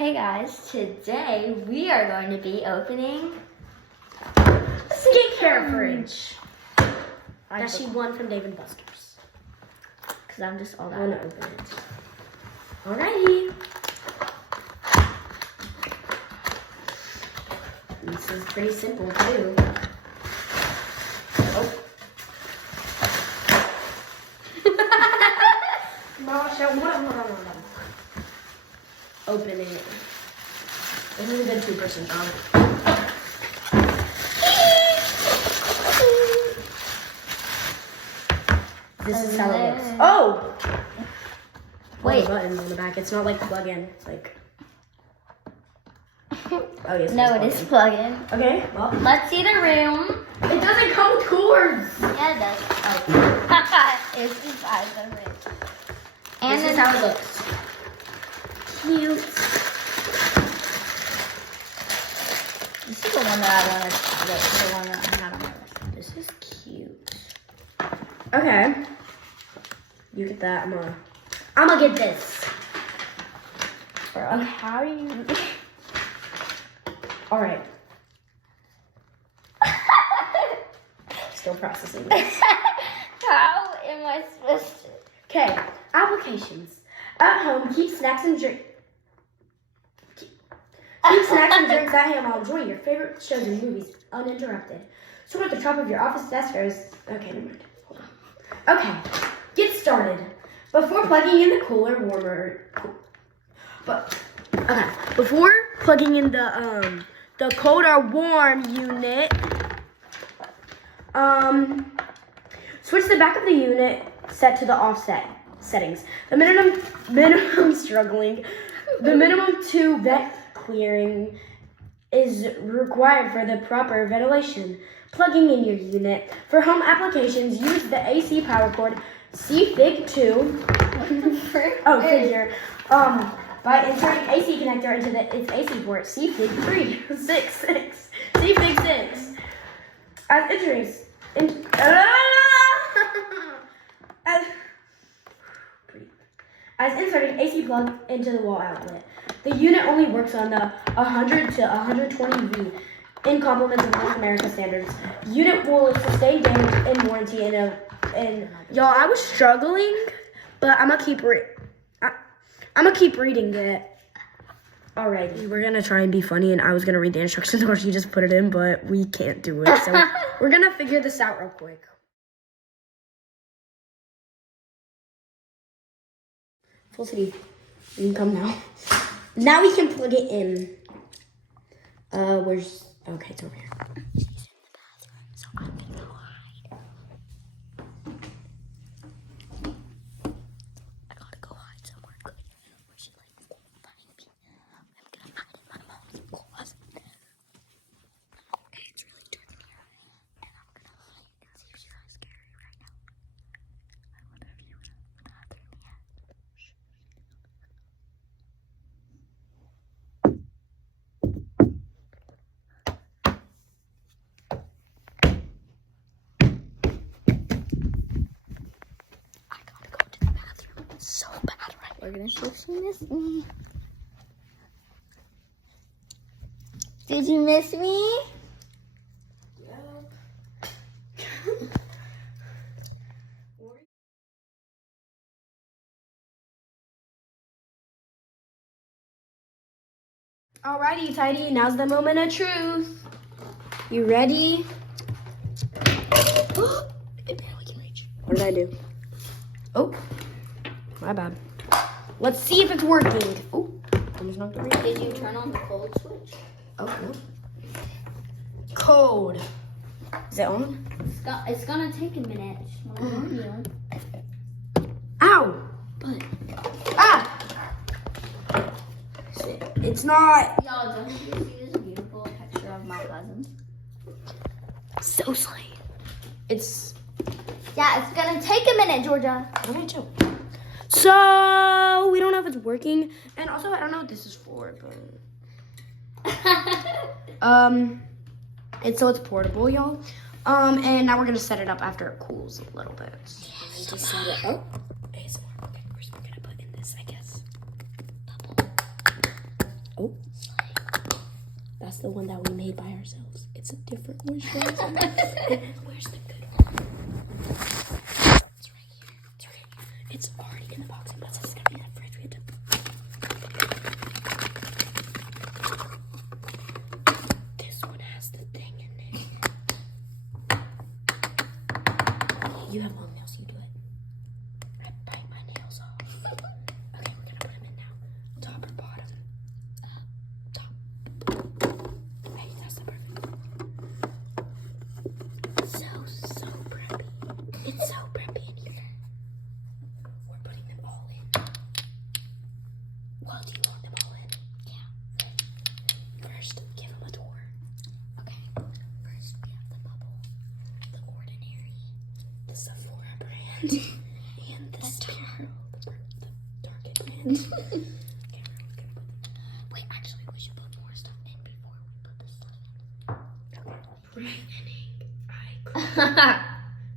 Hey guys, today we are going to be opening skincare fridge that she won from Dave & Buster's. Because I'm just all I want that. to open it. Alrighty. This is pretty simple too. Oh. Hold on. Open it. This is a good two-person job. This is how it looks. Oh! Wait. Buttons on the back. It's not like plug-in. It's like. Oh yes. No, it is plug-in. Okay. Well, Let's see the room. it doesn't come with cords. Yeah, it does. Oh. It's inside the room. And This is then how it looks. cute. This is the one that I wanted. The one that I had on my list. This is cute. Okay. You get that. I'm gonna get this. Bro, how do you? All right. Still processing this. How am I supposed to? Okay. Applications. At home, keep snacks and drinks. Keep snacks and drinks at hand while enjoying your favorite shows and movies uninterrupted. Sort at the top of your office desk or is... Okay, never mind. Hold on. Okay, get started. Before plugging in the cooler warmer... Before plugging in the cold or warm unit, switch the back of the unit set to the offset settings. The minimum two vent clearing is required for the proper ventilation. Plugging in your unit. For home applications, use the AC power cord C-Fig2 figure. By inserting AC connector into its AC port C-Fig3 C-Fig6. As inserting AC plug into the wall outlet. The unit only works on the 100 to 120 V in complements of North America standards. Unit will sustain damage in warranty y'all, I was struggling, but I'm gonna keep reading it. Alrighty, we're gonna try and be funny, and I was gonna read the instructions or she just put it in, but we can't do it. So we're gonna figure this out real quick. Full City, you can come now. Now we can plug it in. Where's... Okay, it's over here. She's in the bathroom, so I'm gonna hide. I gotta go hide somewhere good where she won't find me. I'm gonna hide in my mom's closet. Okay, it's really dark in here, and I'm gonna hide because it's really scary right now. I wonder if you in the bathroom yet. So bad right We're gonna see if she missed me. Did you miss me? Yep. Alrighty, Tidy, now's the moment of truth. You ready? It barely can reach. What did I do? Oh, my bad. Let's see if it's working. Oh, almost knocked it right. Did you turn on the cold switch? Oh, no. Code. Is it on? It's gonna take a minute. Ow! But ah! It's not Y'all, don't you see this beautiful picture of my cousins? so slight. It's Yeah, it's gonna take a minute, Georgia. okay, chill. So we don't know if it's working, and also I don't know what this is for, but it's portable, y'all. And now we're gonna set it up after it cools a little bit. Just set it up. ASMR. Okay, we're gonna put in this, I guess. Oh, that's the one that we made by ourselves. It's a different moisturizer. Where's the good one? It's right here. It's right here. It's already in the box, but it's gonna be in the fridge. We have to. This one has the thing in it. You have long nails. You do it. I bite my nails off. Okay, we're gonna put them in now. Top or bottom? Top. Hey, that's the perfect. So preppy. It's so preppy in here. We're putting them all in. Well, do you want them all in? Yeah. First, give them a tour. Okay. First, we have the Bubble, the Ordinary, the Sephora brand, and the Spiral, the Target brand. Okay, we're gonna put them. Wait, actually, we should put more stuff in before we put this stuff in. Okay. Brightening eye cream.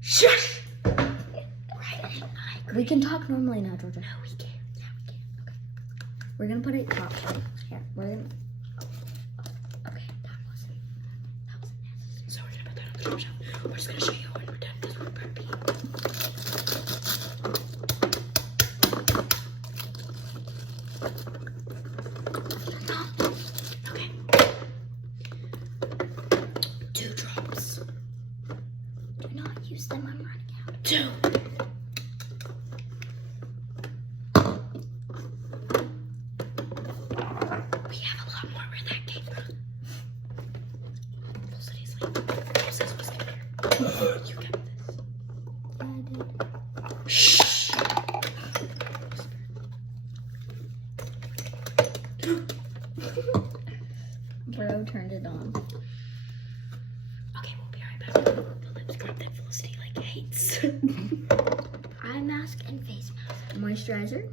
Shush! Brightening eye cream. We can talk normally now, Georgia. No, we can't. Yeah, we can. Okay. We're gonna put it top. Here, we're gonna. Okay, that wasn't necessary. So we're gonna put that on the top shelf. We're just gonna show you when we're done because we're preppy. Okay. 2 drops. Do not use them. I'm running out. 2. We have a lot more where that came from. Felicity's like, this is what's in here. You got this. Yeah, I did. Shh. Bro turned it on. Okay, we'll be right back. The lip scrub that Felicity like hates. Eye mask and face mask. Moisturizer.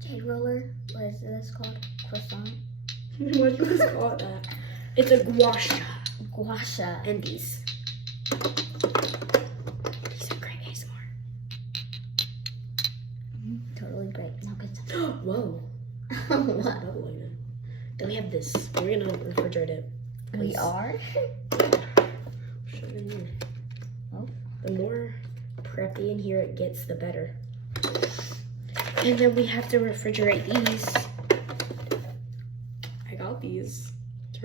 Jade roller. What is this called? Croissant. What do you call that? It's a gua sha. Gua sha. And these. These are great ASMR. Totally great. Now get some. Whoa. What's What? bubbling in? Then we have this. We're gonna refrigerate it. We are? Shove it in here. Oh. The more preppy in here it gets, the better. And then we have to refrigerate these. I got these to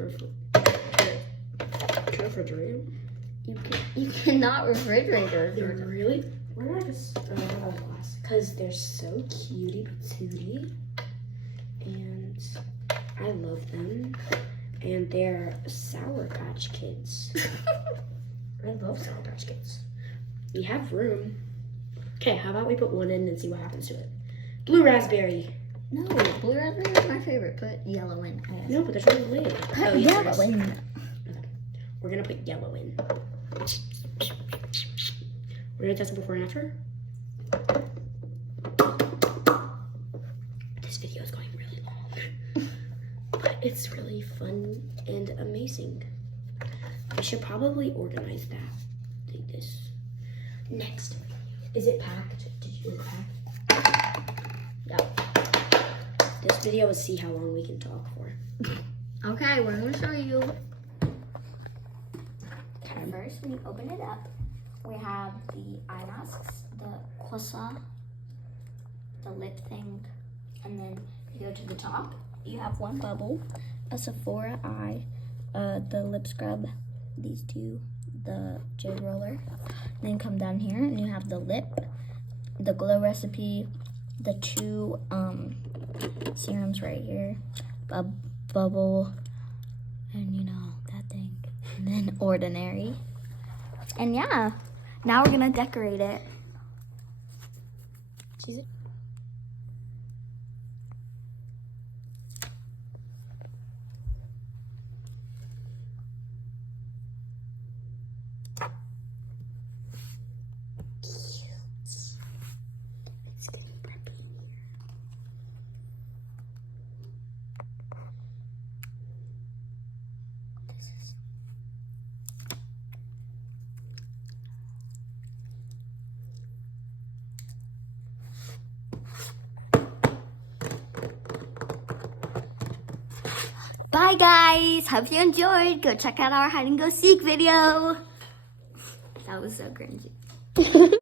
refrigerate them. You cannot refrigerate those. They're really. We're like a glass because they're so cutie patootie, and I love them. And they're Sour Patch Kids. I love Sour Patch Kids. We have room. Okay, how about we put one in and see what happens to it? Blue raspberry. No, blue raspberry is my favorite. Put yellow in. No, but there's no lid. Put yes, yellow there is. in. We're gonna put yellow in. We're gonna test it before and after. This video is going really long, but it's really fun and amazing. I should probably organize that like this. Next, is it packed? Did you do it packed? Yeah. This video is see how long we can talk for. Okay, we're gonna show you. Okay. First, when you open it up, we have the eye masks, the croissant, the lip thing, and then you go to the top. You have one bubble, a Sephora eye, the lip scrub, these two, the Jade roller. Then come down here and you have the lip, the glow recipe, the 2 serums right here, a bubble, and you know that thing, and then Ordinary. And yeah, now we're gonna decorate it. Is it? It's gonna be preppy in here. This is Bye guys. Hope you enjoyed. Go check out our hide and go seek video. That was so cringy.